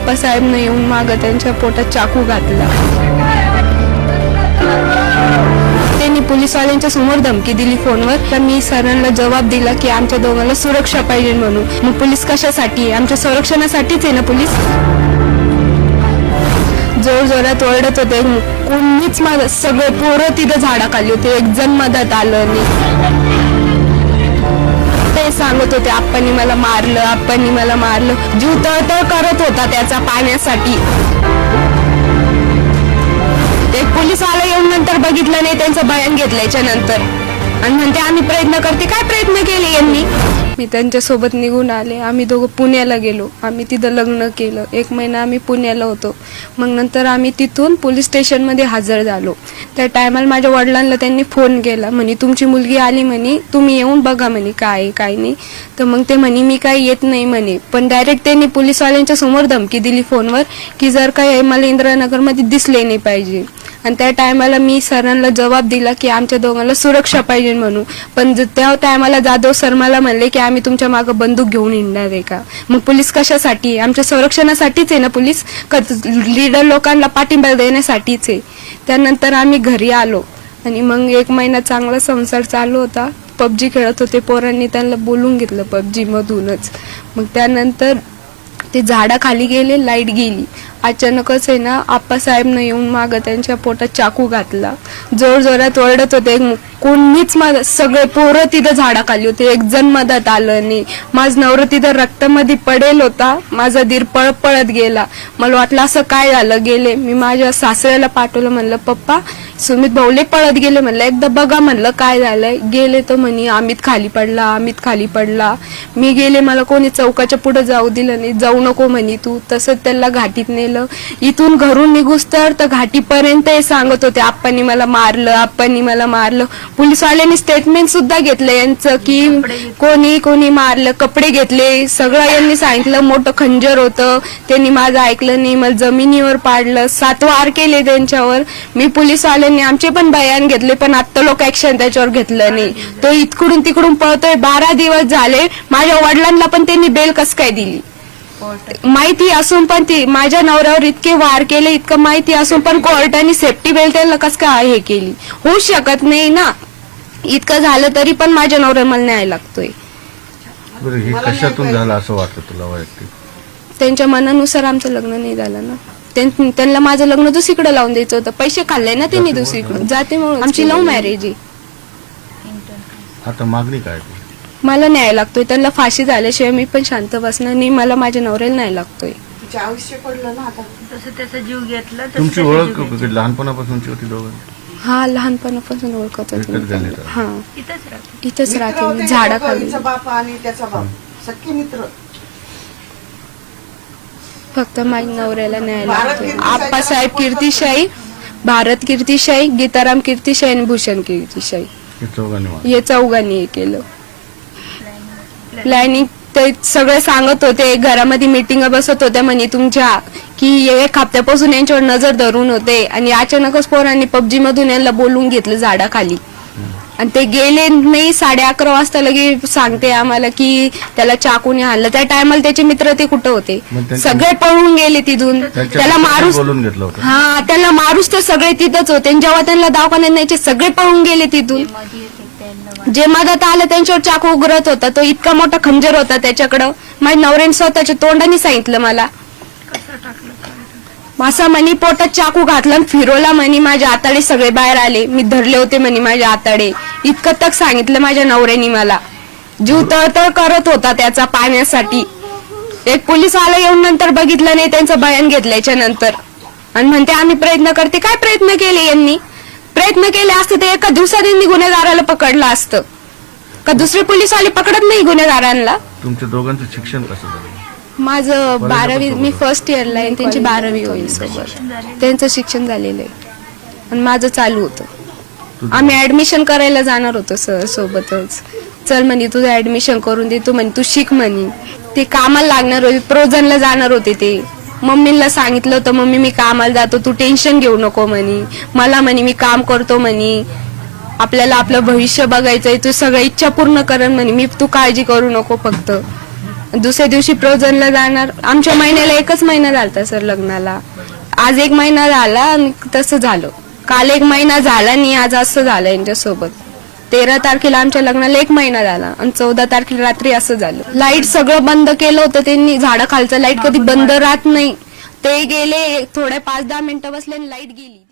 आप्पासाहेबनं येऊन मागं त्यांच्या पोटात चाकू घातला. त्यांनी पोलिसवाल्यांच्या समोर धमकी दिली फोनवर. तर मी सरांना जबाब दिला की आमच्या दोघांना सुरक्षा पाहिजे म्हणून. मग पोलीस कशासाठी? आमच्या संरक्षणासाठीच आहे ना पोलीस? जोर जोरात ओरडत होते. कोणीच माझं सगळे पोरं तिथं झाडाखाली होते. एक जण मदत आलं नाही सांगत होते? आप्पांनी मला मारलं आप्पांनी मला मारलं. जीव तळतळ करत होता त्याचा पाण्यासाठी. ते पोलीस आला येऊन नंतर बघितलं नाही त्यांचं बयान घेतल्याच्या नंतर. आणि म्हणते आम्ही प्रयत्न करते. काय प्रयत्न केले यांनी? मी त्यांच्यासोबत निघून आले. आम्ही दोघं पुण्याला गेलो. आम्ही तिथं लग्न केलं. एक महिना आम्ही पुण्याला होतो. मग नंतर आम्ही तिथून पोलीस स्टेशनमध्ये हजर झालो. त्या टायमाला माझ्या वडिलांना त्यांनी फोन केला. म्हणे तुमची मुलगी आली म्हणे. तुम्ही येऊन बघा म्हणे काय आहे, काय नाही. तर मग ते म्हणे मी काही येत नाही म्हणे. पण डायरेक्ट त्यांनी पोलीसवाल्यांच्या समोर धमकी दिली फोनवर की जर काय मला इंदिरानगरमध्ये दिसले नाही पाहिजे. आणि त्या टायमाला मी सरांना जबाब दिला की आमच्या दोघांना सुरक्षा पाहिजे म्हणून. पण त्या टायमाला जाधव सर मला म्हणले की आम्ही तुमच्या मागं बंदूक घेऊन येणार आहे का? मग पोलीस कशासाठी? आमच्या संरक्षणासाठीच आहे ना पोलीस? लीडर लोकांना पाठिंबा देण्यासाठीच आहे. त्यानंतर आम्ही घरी आलो. आणि मग एक महिना चांगला संसार चालू होता. पबजी खेळत होते पोरांनी त्यांना बोलून घेतलं पबजी मधूनच. मग त्यानंतर ते झाडाखाली गेले लाइट गेली. अचानकच आहे ना आप्पासाहेबनं येऊन मागं त्यांच्या पोटात चाकू घातला. जोर जोरात ओरडत होते कोणीच माझं सगळे पोरं तिथं झाडाखाली होते. एक जण मदत आलं नाही. माझं नवरं तिथं रक्तामध्ये पडेल होता. माझा दीर पळपळत गेला. मला वाटलं असं काय झालं गेले. मी माझ्या सासऱ्याला पाठवलं म्हणलं पप्पा सुमित भाऊले पळत गेले. म्हणलं एकदा बघा म्हणलं काय झालंय. गेले तर म्हणे अमित खाली पडला अमित खाली पडला. मी गेले मला कोणी चौकाच्या पुढे जाऊ दिलं नाही. जाऊ नको म्हणे तू. तसंच त्याला घाटीत नेलं. इथून घरून निघूस तर तर घाटीपर्यंत हे सांगत होते आप्पांनी मला मारलं आप्पांनी मला मारलं. पोलीसवाल्यांनी स्टेटमेंट सुद्धा घेतलं यांचं की कोणी कोणी मारलं कपडे घेतले. सगळं यांनी सांगितलं. मोठं खंजर होतं. त्यांनी माझं ऐकलं नाही. मला जमिनीवर पाडलं. सात वार केले त्यांच्यावर. मी पोलीसवाल्यांनी आमचे पण बयान घेतले पण आत्ता लोक ऍक्शन त्याच्यावर घेतलं नाही. तो इकडून तिकडून पळतोय. बारा दिवस झाले. माझ्या वडिलांना पण त्यांनी बेल कस काय दिली? माहिती असून पण ती माझ्या नवऱ्यावर इतके वार केले इतकं माहिती असून पण कोर्टाने सेफ्टी बेल्ट कस काय हे केली? होऊ शकत नाही ना. इतकं झालं तरी पण माझ्या नवऱ्या मला न्याय लागतोय. बरं हे कशातून झालं असं वाटतं तुला वैयक्तिक? त्यांच्या मनानुसार आमचं लग्न नाही झालं ना. त्यां- त्यांना माझं लग्न दुसरीकडे लावून द्यायचं होतं. पैसे खाल्ले ना त्यांनी दुसरीकडे जाते म्हणून आमची लव्ह मॅरेज आहे. आता मागणी काय मला न्याय लागतोय. त्यांना फाशी झाल्याशिवाय मी पण शांत बसणार नाही. मला माझ्या नवऱ्याला न्याय लागतोय. तिचे आयुष्य पडलं ना आता. तसं त्याचा जीव घेतला तसं तुमची त्याचा ओळख जीव घेतला. कधी लहानपणापासूनची होती दोघांची हा लहानपणापासून ओळखत होते. मी एकच गल्लीत त्यांना. आहे. हा. इथंच राहतो इथंच मित्र राहते होते मी का झाडाखाली. हिचा बाप आणि त्याचा बाप. सख्खे मित्र. फक्त माझ्या नवऱ्याला न्याय भारत लागतोय. कीर्तिशाही आप्पासाहेब कीर्तिशाही भारत कीर्तिशाही गीताराम कीर्तिशाही आणि भूषण कीर्तिशाही. हे चौघांनी हे चौघांनी हे केलं. प्लॅनिंग ते सगळे सांगत होते घरामध्ये मिटिंग बसत होत्या म्हणे तुमच्या की एक हप्त्यापासून यांच्यावर नजर धरून होते आणि अचानकच पोरांनी पबजी मधून यांना बोलून घेतलं झाडाखाली. आणि ते गेले नाही साडे अकरा वाजता लगे सांगते आम्हाला की त्याला चाकूने हाणलं. त्या टायमाला त्याचे मित्र ते कुठं होते? सगळे पळून गेले तिथून. त्याला मारूस हा त्याला मारूस तर सगळे तिथंच होते. जेव्हा त्यांना दवाखान्यात न्यायचे सगळे पळून गेले तिथून. जे मदत आलं त्यांच्यावर चाकू उघडत होता. तो इतका मोठा खंजर होता त्याच्याकडं. माझ्या नवऱ्याने स्वतःच्या तोंडाने सांगितलं मला. असा म्हणी पोटात चाकू घातला फिरवला म्हणी माझे आताडे सगळे बाहेर आले. मी धरले होते म्हणे माझे आताडे. इतकं तक सांगितलं माझ्या नवऱ्याने मला. जीव तळतळ करत होता त्याचा पाण्यासाठी. एक पोलीस आला येऊन नंतर बघितलं नाही त्यांचं बयान घेतल्याच्या नंतर. आणि म्हणते आम्ही प्रयत्न करते. काय प्रयत्न केले यांनी? प्रयत्न केले असते तर एका दिवसात यांनी गुन्हेगाराला पकडलं असतं. का दुसरे पोलीस आले पकडत नाही गुन्हेगारांना? तुमच्या दोघांचं शिक्षण कसं झालं? माझं बारावी मी फर्स्ट इयरला आहे आणि त्यांची बारावी होईल सोबत. त्यांचं शिक्षण झालेलं आहे. आणि माझं चालू होतं. आम्ही ऍडमिशन करायला जाणार होतो सर सोबतच. चल म्हणे तुझं ऍडमिशन करून दे तू म्हणे तू शिक म्हणे. ते कामाला लागणार होते प्रोजनला जाणार होते ते. मम्मीला सांगितलं होतं मम्मी मी कामाला जातो तू टेन्शन घेऊ नको म्हणे. मला म्हणे मी काम करतो म्हणे. आपल्याला आपलं भविष्य बघायचंय तू सगळ्या इच्छा पूर्ण करण म्हणे. मी तू काळजी करू नको फक्त. दुसऱ्या दिवशी प्रोजनला जाणार. आमच्या महिन्याला एकच महिना झाला सर लग्नाला. आज एक महिना झाला आणि तसं झालं. काल एक महिना झाला नाही आज असं झालं यांच्यासोबत. तेरा तारखेला आमच्या लग्नाला एक महिना झाला आणि चौदा तारखेला रात्री असं झालं. लाइट सगळं बंद केलं होतं त्यांनी. झाडाखालचं लाइट कधी बंद राहत नाही. ते गेले थोड्या पाच दहा मिनिटं बसले आणि लाइट गेली.